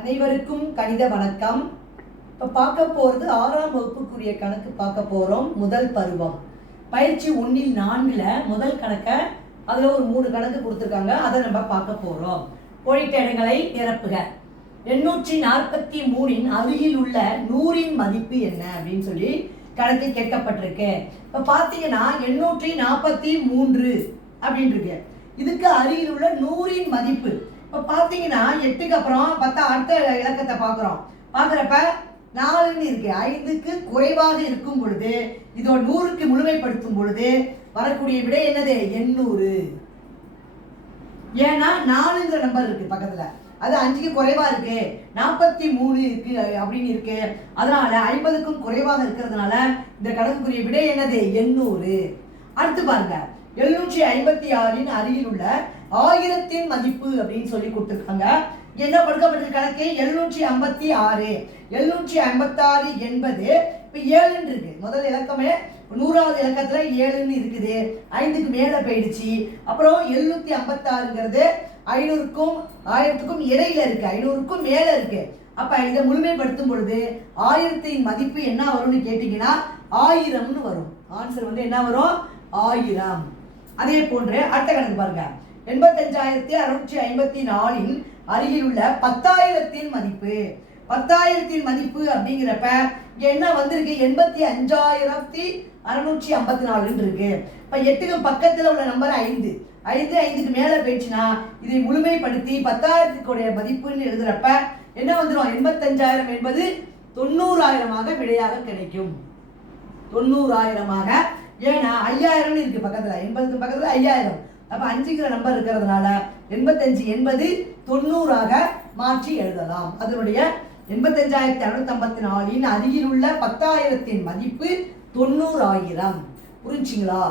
அனைவருக்கும் கணித வணக்கம். இப்போ பார்க்க போகிறது 6ஆம் வகுப்புக்குரிய கணக்கு பார்க்க போகிறோம். முதல் பருவம் பயிற்சி 1-4 முதல் கணக்கை அதில் ஒரு 3 கணக்கு கொடுத்துருக்காங்க. அதை நம்ம பார்க்க போகிறோம். கோடிட்ட இடங்களை நிரப்புக. 843 அருகில் உள்ள 100 மதிப்பு என்ன அப்படின்னு சொல்லி கணக்கு கேட்கப்பட்டிருக்கு. இப்போ பார்த்தீங்கன்னா 843 அப்படின்னு இருக்கு. இதுக்கு அருகில் உள்ள 100 மதிப்பு இப்போ பார்த்தீங்கன்னா 8க்கு அப்புறம் 10 அடுத்த இலக்கத்தை பார்க்குறப்ப 4ன்னு இருக்கு. 5க்கு குறைவாக இருக்கும் பொழுது இதோ 100க்கு முழுமைப்படுத்தும் பொழுது வரக்கூடிய விடை என்னது? 800. ஏன்னா 4ங்கிற நம்பர் இருக்கு பக்கத்துல, அது 5க்கு குறைவா இருக்கு, 43 இருக்கு அப்படின்னு இருக்கு. அதனால 50க்கும் குறைவாக இருக்கிறதுனால இந்த கணக்குக்குரிய விடை என்னது? 800. அடுத்து பாருங்க, 756 அருகில் உள்ள 1000 மதிப்பு அப்படின்னு சொல்லி கொடுத்துருக்காங்க. என்ன கொடுக்கப்பட்டிருக்க கணக்கு? 756. 756 என்பது இப்போ 7ன்னு இருக்கு. முதல் இலக்கமே 100வது இலக்கத்துல 7ன்னு இருக்குது. 5க்கு மேல போயிடுச்சு. அப்புறம் 756ங்கிறது 500க்கும் 1000க்கும் இடையில இருக்கு, 500க்கும் மேல இருக்கு. அப்ப இதை முழுமைப்படுத்தும் பொழுது 1000 மதிப்பு என்ன வரும்னு கேட்டீங்கன்னா 1000ன்னு வரும். ஆன்சர் வந்து என்ன வரும்? 1000. அதே போன்று அடுத்த கணக்கு பாருங்க, 85,654 அருகில் உள்ள 10,000 மதிப்பு. 10,000 மதிப்பு அப்படிங்கிறப்ப இங்க என்ன வந்திருக்கு? 85,654 இருக்கு. இப்ப 8க்கு பக்கத்துல உள்ள நம்பர் 5. 5க்கு மேல போயிடுச்சுன்னா இதை முழுமைப்படுத்தி 10,000 மதிப்புன்னு எழுதுறப்ப என்ன வந்துடும்? 85,000 என்பது 90,000 விடையாக கிடைக்கும். 90,000. ஏன்னா 5000 இருக்கு பக்கத்துல, 80க்கு பக்கத்துல 5000. அப்ப 5ங்கிற நம்பர் இருக்கிறதுனால 85 என்பது 90ஆக மாற்றி எழுதலாம். அதனுடைய 85,654 அருகில் உள்ள 10,000 மதிப்பு 90,000. புரிஞ்சுங்களா?